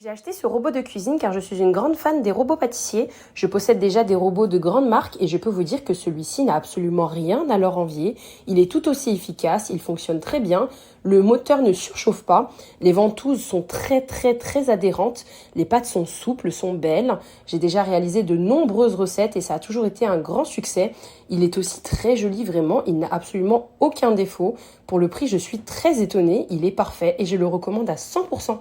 J'ai acheté ce robot de cuisine car je suis une grande fan des robots pâtissiers. Je possède déjà des robots de grandes marques et je peux vous dire que celui-ci n'a absolument rien à leur envier. Il est tout aussi efficace, il fonctionne très bien, le moteur ne surchauffe pas, les ventouses sont très adhérentes, les pâtes sont souples, sont belles. J'ai déjà réalisé de nombreuses recettes et ça a toujours été un grand succès. Il est aussi très joli vraiment, il n'a absolument aucun défaut. Pour le prix, je suis très étonnée, il est parfait et je le recommande à 100%.